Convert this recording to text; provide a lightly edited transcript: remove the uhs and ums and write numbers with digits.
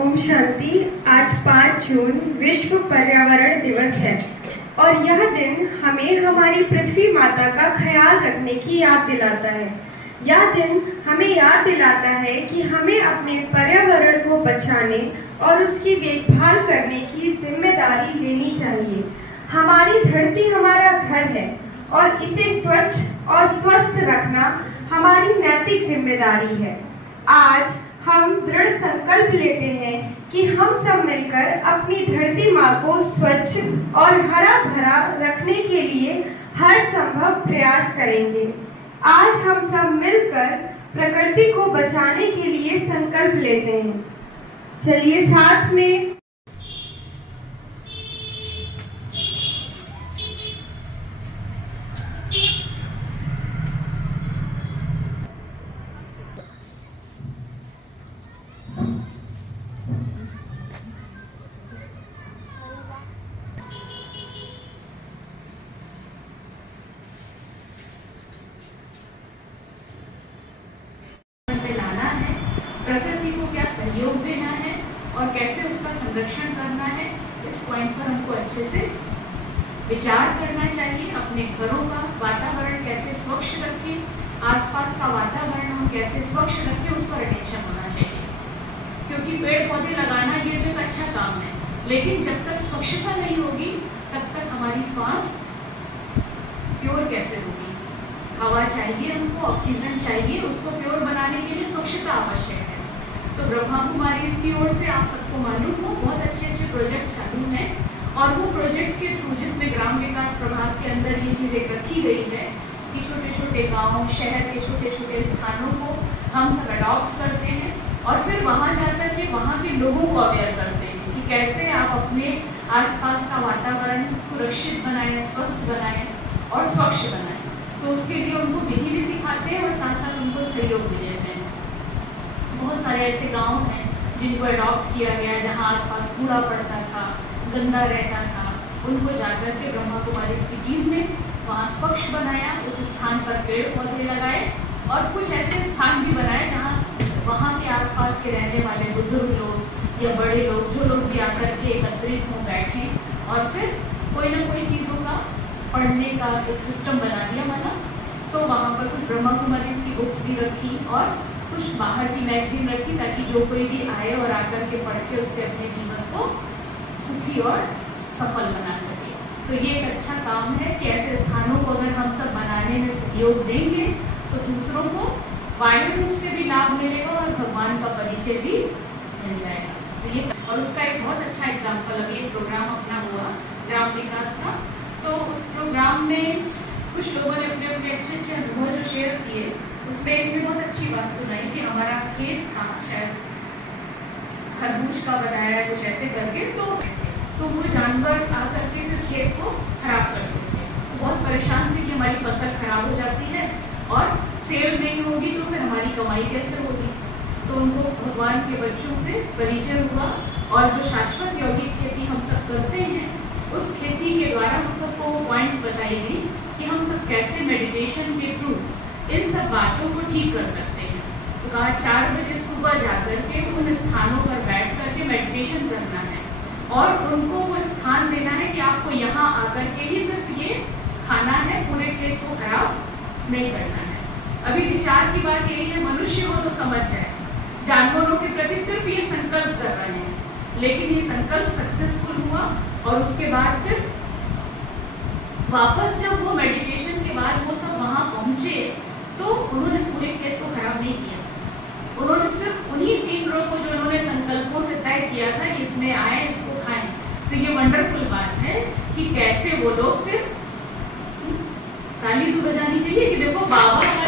ओम शांति। आज 5 जून विश्व पर्यावरण दिवस है और यह दिन हमें हमारी पृथ्वी माता का ख्याल रखने की याद दिलाता है। यह दिन हमें याद दिलाता है कि हमें अपने पर्यावरण को बचाने और उसकी देखभाल करने की जिम्मेदारी लेनी चाहिए। हमारी धरती हमारा घर है और इसे स्वच्छ और स्वस्थ रखना हमारी नैतिक जिम्मेदारी है। आज हम दृढ़ संकल्प लेते हैं कि हम सब मिलकर अपनी धरती माँ को स्वच्छ और हरा भरा रखने के लिए हर संभव प्रयास करेंगे। आज हम सब मिलकर प्रकृति को बचाने के लिए संकल्प लेते हैं। चलिए साथ में लाना है, प्रकृति को क्या सहयोग देना है और कैसे उसका संरक्षण करना है, इस पॉइंट पर हमको अच्छे से विचार करना चाहिए। अपने घरों का वातावरण कैसे स्वच्छ रखें, आसपास का वातावरण हम कैसे स्वच्छ रखें, उस पर अटेंशन होना चाहिए। क्योंकि पेड़ पौधे लगाना ये तो एक अच्छा काम है, लेकिन जब तक स्वच्छता नहीं होगी तब तक हमारी श्वास प्योर कैसे होगी। हवा चाहिए हमको, ऑक्सीजन चाहिए, उसको प्योर बनाने के लिए स्वच्छता आवश्यक है। तो ब्रह्मा कुमारी की ओर से आप सबको मालूम हो बहुत अच्छे प्रोजेक्ट चालू हैं और वो प्रोजेक्ट के थ्रू जिसमें ग्राम विकास प्रभाग के अंदर ये चीज़ें रखी गई है कि छोटे छोटे गाँव शहर के छोटे छोटे स्थानों को हम सब अडॉप्ट करते हैं और फिर वहाँ जाकर के वहाँ के लोगों को अवेयर करते हैं कि कैसे आप अपने आसपास का वातावरण सुरक्षित बनाएं, स्वस्थ बनाएं और स्वच्छ बनाएं। तो उसके लिए उनको विधि भी सिखाते हैं और साथ साथ उनको सहयोग भी देते हैं। बहुत सारे ऐसे गांव हैं जिनको अडॉप्ट किया गया जहां आसपास कूड़ा पड़ता था, गंदा रहता था, उनको जाकर के ब्रह्मा कुमारी की टीम ने वहां स्वच्छ बनाया, उस स्थान पर पेड़ पौधे लगाए और कुछ ऐसे स्थान भी बनाए जहाँ वहाँ के आसपास के रहने वाले बुजुर्ग लोग या बड़े लोग जो लोग भी आकर के एकत्रित हों, बैठें और फिर कोई ना कोई चीज़ों का पढ़ने का एक सिस्टम बना दिया माना। तो वहाँ पर कुछ ब्रह्मा कुमारी की बुक्स भी रखी और कुछ बाहर की मैगजीन रखी ताकि जो कोई भी आए और आकर के पढ़ के उससे अपने जीवन को सुखी और सफल बना सके। तो ये एक अच्छा काम है कि ऐसे स्थानों को अगर हम सब बनाने में सहयोग देंगे तो दूसरों को बाह्य रूप से भी लाभ मिलेगा और भगवान का परिचय भी मिल जाएगा। तो ये और उसका एक बहुत अच्छा एग्जाम्पल अभी एक प्रोग्राम अपना हुआ ग्राम विकास का। तो उस प्रोग्राम में कुछ लोगों ने अपने अपने अच्छे अनुभव जो शेयर किए, उसमें एक ने बहुत अच्छी बात सुनाई कि हमारा खेत था, शायद खरबूज का बनाया कुछ ऐसे करके, तो वो जानवर आकर के फिर खेत को खराब करते थे। तो बहुत परेशान थे कि हमारी फसल खराब हो जाती है और सेल नहीं होगी तो फिर हमारी कमाई कैसे होगी। तो उनको भगवान के बच्चों से परिचय हुआ और जो शाश्वत यौगिक खेती हम सब करते हैं उस खेती के द्वारा हम सबको पॉइंट्स बताई गई कि हम सब कैसे मेडिटेशन के थ्रू इन सब बातों को ठीक कर सकते हैं। तो कहा 4 बजे सुबह जाकर के उन स्थानों पर बैठ करके मेडिटेशन करना है और उनको वो स्थान देना है कि आपको यहाँ आकर के ही सिर्फ ये खाना है, पूरे खेत को खराब नहीं करना है। अभी विचार की बात यही है, मनुष्य हो तो समझ जाए, जानवरों के प्रति सिर्फ ये संकल्प कर रहे हैं, लेकिन ये संकल्प सक्सेसफुल हुआ और उसके बाद फिर वापस जब वो मेडिटेशन के बाद वो सब वहाँ पहुँचे तो उन्होंने पूरे खेत को खराब नहीं किया। उन्होंने सिर्फ उन्हीं 3 रो को जो उन्होंने संकल्पों से तय किया था कि इसमें आए इसको खाएं। तो ये वंडरफुल बात है कि कैसे वो लोग फिर ताली तो बजानी चाहिए कि देखो बाबा का